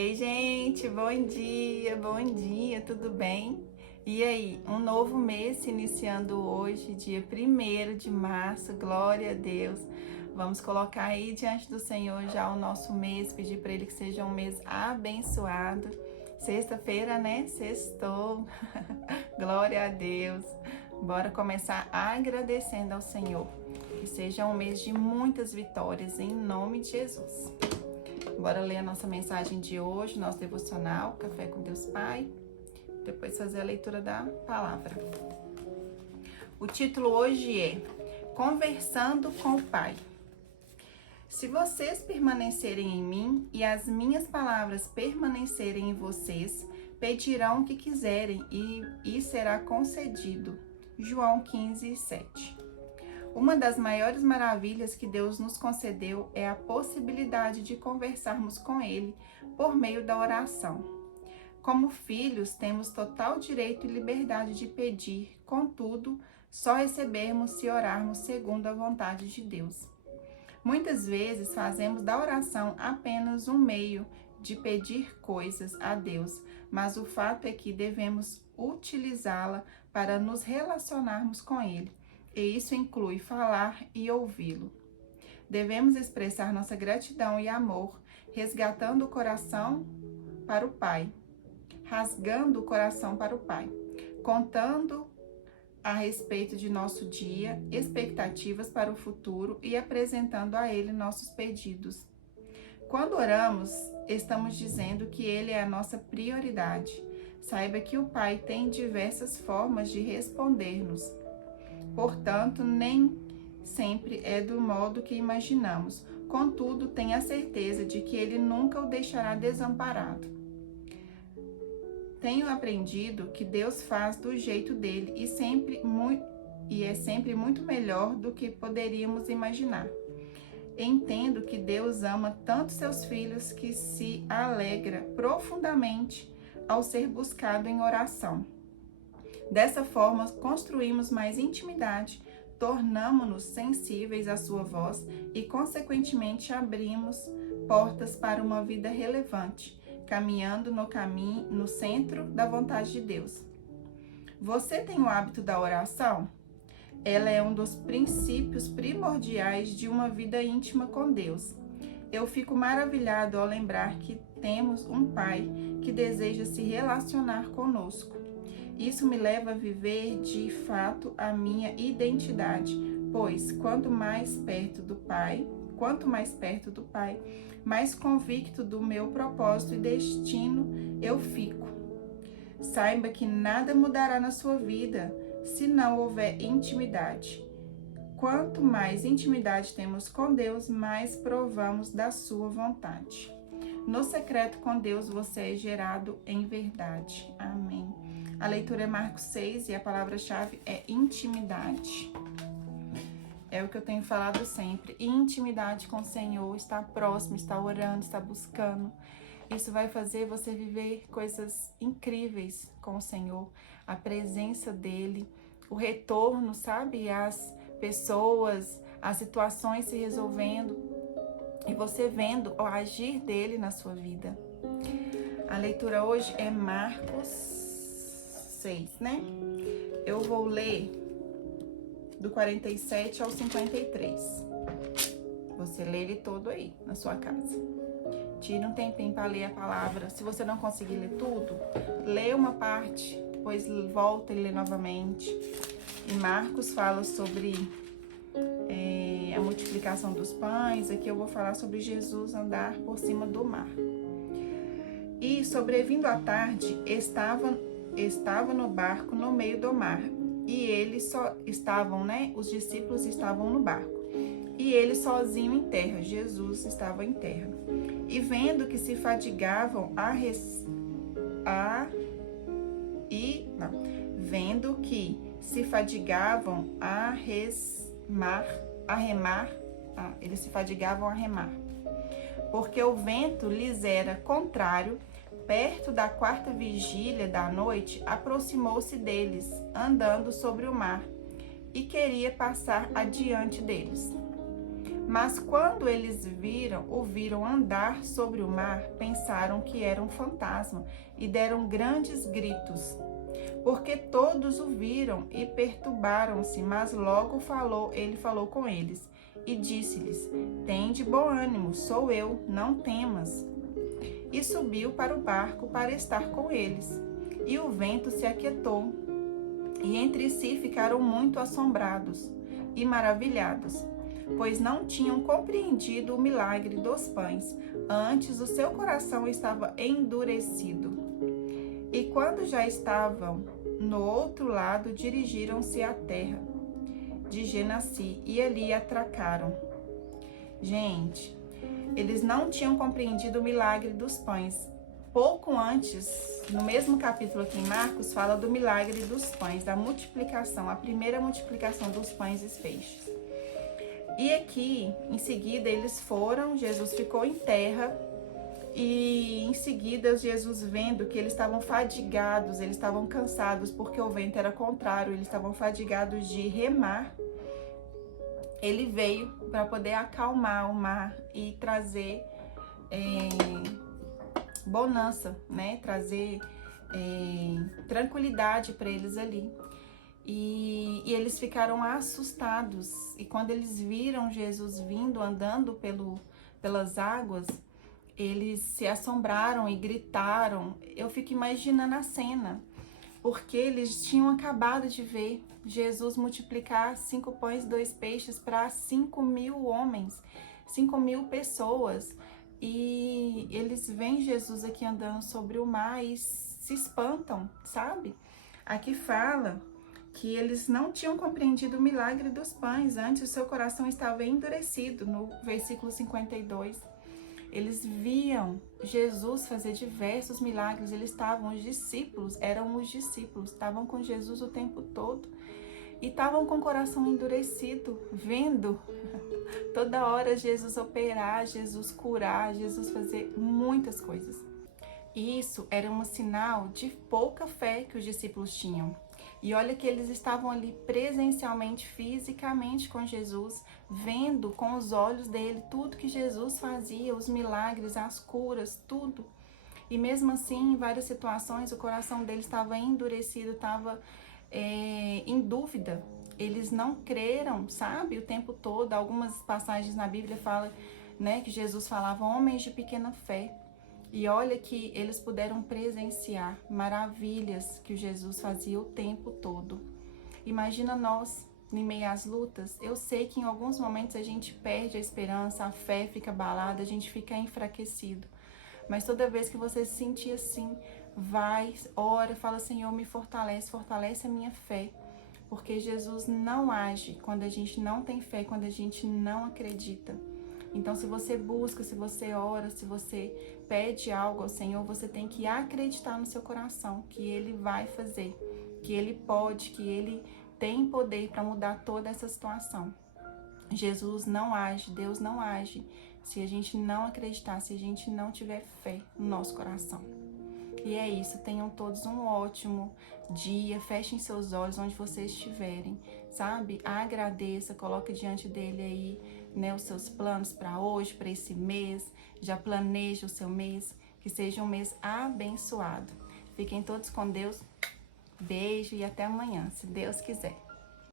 Ei, gente, bom dia, tudo bem? E aí, um novo mês se iniciando hoje, dia 1º de março, glória a Deus. Vamos colocar aí diante do Senhor já o nosso mês, pedir para Ele que seja um mês abençoado. Sexta-feira, né? Sextou, glória a Deus. Bora começar agradecendo ao Senhor. Que seja um mês de muitas vitórias, em nome de Jesus. Bora ler a nossa mensagem de hoje, nosso devocional, Café com Deus Pai. Depois fazer a leitura da palavra. O título hoje é Conversando com o Pai. Se vocês permanecerem em mim e as minhas palavras permanecerem em vocês, pedirão o que quiserem e será concedido. João 15:7. Uma das maiores maravilhas que Deus nos concedeu é a possibilidade de conversarmos com Ele por meio da oração. Como filhos, temos total direito e liberdade de pedir, contudo, só recebermos se orarmos segundo a vontade de Deus. Muitas vezes fazemos da oração apenas um meio de pedir coisas a Deus, mas o fato é que devemos utilizá-la para nos relacionarmos com Ele. E isso inclui falar e ouvi-lo. Devemos expressar nossa gratidão e amor, resgatando o coração para o Pai, rasgando o coração para o Pai, contando a respeito de nosso dia, expectativas para o futuro e apresentando a Ele nossos pedidos. Quando oramos, estamos dizendo que Ele é a nossa prioridade. Saiba que o Pai tem diversas formas de responder-nos. Portanto, nem sempre é do modo que imaginamos. Contudo, tenha a certeza de que Ele nunca o deixará desamparado. Tenho aprendido que Deus faz do jeito dele e é sempre muito melhor do que poderíamos imaginar. Entendo que Deus ama tanto seus filhos que se alegra profundamente ao ser buscado em oração. Dessa forma, construímos mais intimidade, tornamos-nos sensíveis à sua voz e, consequentemente, abrimos portas para uma vida relevante, caminhando no centro da vontade de Deus. Você tem o hábito da oração? Ela é um dos princípios primordiais de uma vida íntima com Deus. Eu fico maravilhado ao lembrar que temos um Pai que deseja se relacionar conosco. Isso me leva a viver de fato a minha identidade, pois quanto mais perto do Pai, mais convicto do meu propósito e destino eu fico. Saiba que nada mudará na sua vida se não houver intimidade. Quanto mais intimidade temos com Deus, mais provamos da sua vontade. No secreto com Deus você é gerado em verdade. Amém. A leitura é Marcos 6 e a palavra-chave é intimidade. É o que eu tenho falado sempre. Intimidade com o Senhor, estar próximo, estar orando, estar buscando. Isso vai fazer você viver coisas incríveis com o Senhor. A presença dEle, o retorno, sabe? As pessoas, as situações se resolvendo e você vendo o agir dEle na sua vida. A leitura hoje é Marcos 6, né? Eu vou ler do 47 ao 53. Você lê ele todo aí, na sua casa. Tira um tempinho para ler a palavra. Se você não conseguir ler tudo, lê uma parte, depois volta e lê novamente. E Marcos fala sobre a multiplicação dos pães. Aqui eu vou falar sobre Jesus andar por cima do mar. E sobrevindo à tarde, estava no barco no meio do mar. E eles só estavam, os discípulos estavam no barco. E ele sozinho em terra, Jesus estava em terra. E vendo que se fadigavam eles se fadigavam a remar, porque o vento lhes era contrário. Perto da 4ª vigília da noite, aproximou-se deles, andando sobre o mar, e queria passar adiante deles. Mas quando eles o viram andar sobre o mar, pensaram que era um fantasma e deram grandes gritos, porque todos o viram e perturbaram-se. Mas logo ele falou com eles e disse-lhes: Tende bom ânimo, sou eu, não temas. E subiu para o barco para estar com eles. E o vento se aquietou, e entre si ficaram muito assombrados e maravilhados, pois não tinham compreendido o milagre dos pães, antes o seu coração estava endurecido. E quando já estavam no outro lado, dirigiram-se à terra de Genasi e ali atracaram. Gente, eles não tinham compreendido o milagre dos pães. Pouco antes, no mesmo capítulo aqui em Marcos, fala do milagre dos pães, da multiplicação, a primeira multiplicação dos pães e peixes. E aqui, em seguida, Jesus ficou em terra, e em seguida, Jesus, vendo que eles estavam fadigados, eles estavam cansados, porque o vento era contrário, eles estavam fadigados de remar, ele veio para poder acalmar o mar e trazer bonança, né? Trazer tranquilidade para eles ali. E eles ficaram assustados. E quando eles viram Jesus vindo, andando pelas águas, eles se assombraram e gritaram. Eu fico imaginando a cena, porque eles tinham acabado de ver Jesus multiplicar 5 pães e 2 peixes para 5.000 homens, 5.000 pessoas. E eles veem Jesus aqui andando sobre o mar e se espantam, sabe? Aqui fala que eles não tinham compreendido o milagre dos pães, antes o seu coração estava endurecido, no versículo 52. Eles viam Jesus fazer diversos milagres, os discípulos, estavam com Jesus o tempo todo e estavam com o coração endurecido, vendo toda hora Jesus operar, Jesus curar, Jesus fazer muitas coisas. E isso era um sinal de pouca fé que os discípulos tinham. E olha que eles estavam ali presencialmente, fisicamente com Jesus, vendo com os olhos dele tudo que Jesus fazia, os milagres, as curas, tudo. E mesmo assim, em várias situações, o coração deles estava endurecido, estava em dúvida. Eles não creram, sabe, o tempo todo. Algumas passagens na Bíblia falam, né, que Jesus falava, homens de pequena fé. E olha que eles puderam presenciar maravilhas que o Jesus fazia o tempo todo. Imagina nós, em meio às lutas. Eu sei que em alguns momentos a gente perde a esperança, a fé fica abalada, a gente fica enfraquecido. Mas toda vez que você se sentir assim, vai, ora, fala, Senhor, me fortalece, fortalece a minha fé. Porque Jesus não age quando a gente não tem fé, quando a gente não acredita. Então, se você busca, se você ora, se você pede algo ao Senhor, você tem que acreditar no seu coração que Ele vai fazer, que Ele pode, que Ele tem poder para mudar toda essa situação. Jesus não age, Deus não age se a gente não acreditar, se a gente não tiver fé no nosso coração. E é isso, tenham todos um ótimo dia, fechem seus olhos onde vocês estiverem, sabe? Agradeça, coloque diante dele aí, né, os seus planos para hoje, para esse mês, já planeje o seu mês, que seja um mês abençoado. Fiquem todos com Deus, beijo e até amanhã, se Deus quiser.